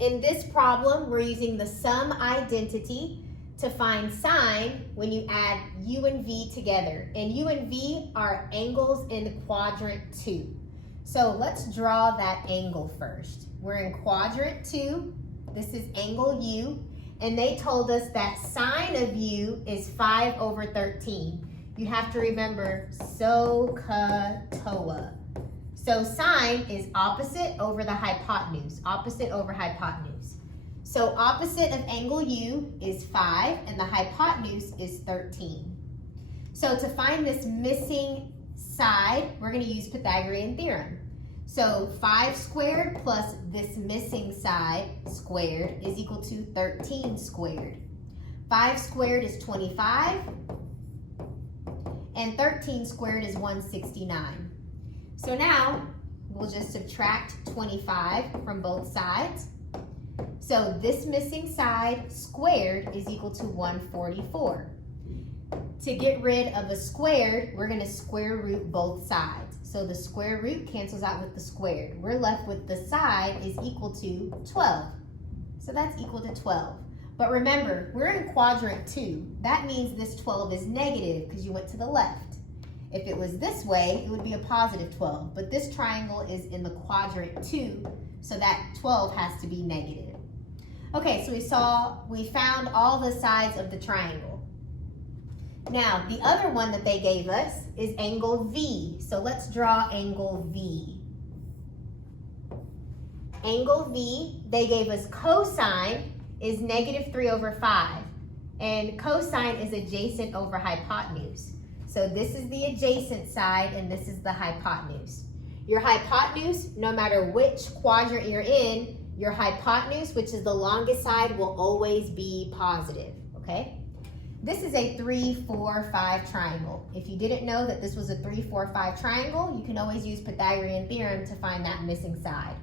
In this problem, we're using the sum identity to find sine when you add u and v together. And u and v are angles in quadrant 2. So let's draw that angle first. We're in quadrant 2. This is angle u. And they told us that sine of u is 5/13. You have to remember SOHCAHTOA. So sine is opposite over the hypotenuse, opposite over hypotenuse. So opposite of angle u is 5 and the hypotenuse is 13. So to find this missing side, we're going to use Pythagorean theorem. So 5 squared plus this missing side squared is equal to 13 squared. 5 squared is 25 and 13 squared is 169. So now we'll just subtract 25 from both sides. So this missing side squared is equal to 144. To get rid of a squared, we're going to square root both sides. So the square root cancels out with the squared. We're left with the side is equal to 12. So that's equal to 12. But remember, we're in quadrant 2. That means this 12 is negative because you went to the left. If it was this way, it would be a positive 12. But this triangle is in the quadrant 2, so that 12 has to be negative. Okay, so we found all the sides of the triangle. Now, the other one that they gave us is angle V. So let's draw angle V. Angle V, they gave us cosine is -3/5. And cosine is adjacent over hypotenuse. So this is the adjacent side and this is the hypotenuse. Your hypotenuse, no matter which quadrant you're in, your hypotenuse, which is the longest side, will always be positive, okay? This is a 3, 4, 5 triangle. If you didn't know that this was a 3, 4, 5 triangle, you can always use Pythagorean theorem to find that missing side.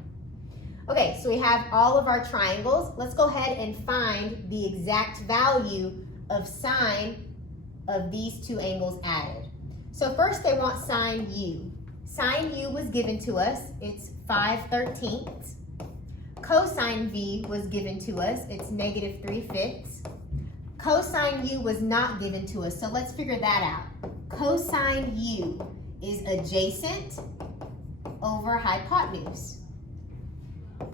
Okay, so we have all of our triangles. Let's go ahead and find the exact value of sine of these two angles added. So first they want sine u. Sine u was given to us, it's 5/13. Cosine v was given to us, it's -3/5. Cosine u was not given to us, so let's figure that out. Cosine u is adjacent over hypotenuse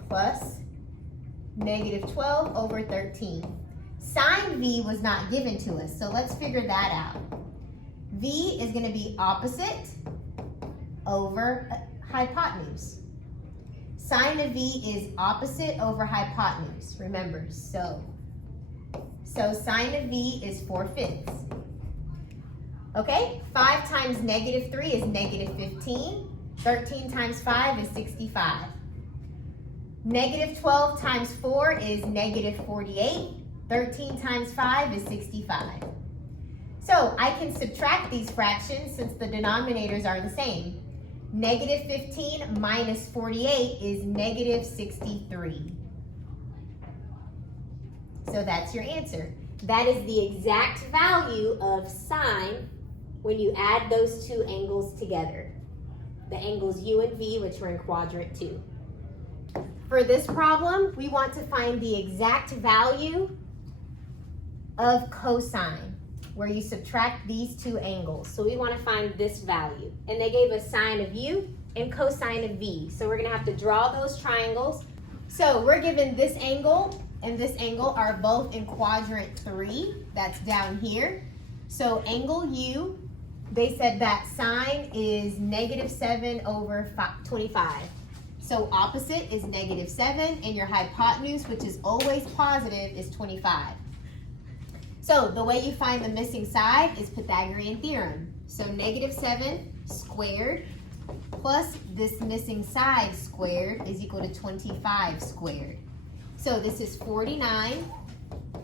plus -12/13. Sine v was not given to us, so let's figure that out. V is going to be opposite over hypotenuse. Sine of v is opposite over hypotenuse, remember, so sine of v is 4/5. Okay, 5 times -3 is -15. 13 times 5 is 65. -12 times 4 is -48. 13 times 5 is 65. So I can subtract these fractions since the denominators are the same. -15 minus 48 is -63. So that's your answer. That is the exact value of sine when you add those two angles together. The angles u and v, which were in quadrant 2. For this problem, we want to find the exact value of cosine, where you subtract these two angles. So we want to find this value. And they gave us sine of u and cosine of v. So we're going to have to draw those triangles. So we're given this angle and this angle are both in quadrant 3. That's down here. So angle u, they said that sine is -7/25. So opposite is -7 and your hypotenuse, which is always positive, is 25. So the way you find the missing side is Pythagorean theorem. So -7 squared plus this missing side squared is equal to 25 squared. So this is 49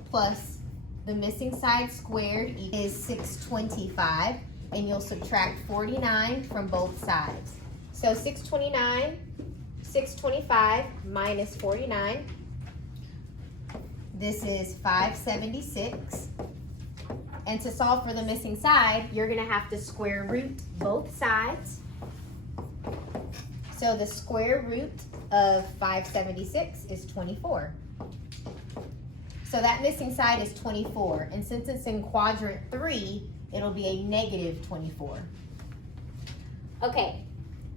plus the missing side squared is 625, and you'll subtract 49 from both sides. So 625 minus 49. This is 576. And to solve for the missing side, you're going to have to square root both sides. So the square root of 576 is 24. So that missing side is 24. And since it's in quadrant 3, it'll be a negative 24. Okay,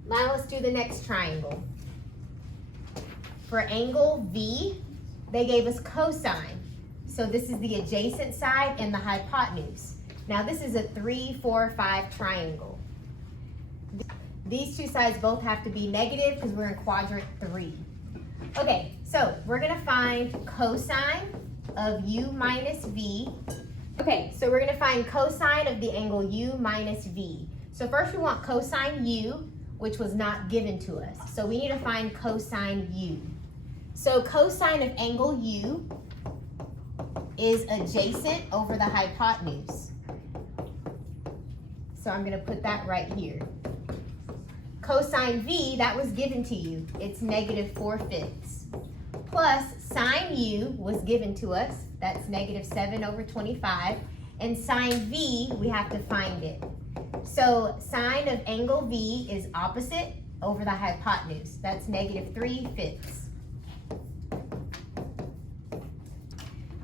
now let's do the next triangle. For angle V, they gave us cosine. So this is the adjacent side and the hypotenuse. Now this is a 3, 4, 5 triangle. These two sides both have to be negative because we're in quadrant 3. Okay, so we're gonna find cosine of u minus v. Okay, so we're gonna find cosine of the angle u minus v. So first we want cosine u, which was not given to us. So we need to find cosine u. So cosine of angle u is adjacent over the hypotenuse. So I'm gonna put that right here. Cosine v, that was given to you. It's negative 4/5. Plus sine u was given to us. That's negative 7 over 25. And sine v, we have to find it. So sine of angle v is opposite over the hypotenuse. That's negative 3/5.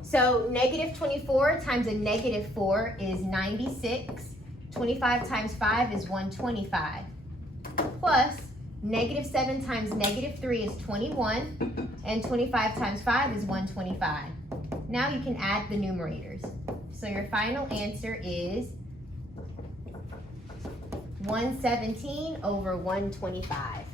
So negative 24 times a negative 4 is 96. 25 times 5 is 125. Plus negative 7 times negative 3 is 21. And 25 times 5 is 125. Now you can add the numerators. So your final answer is 117 over 125.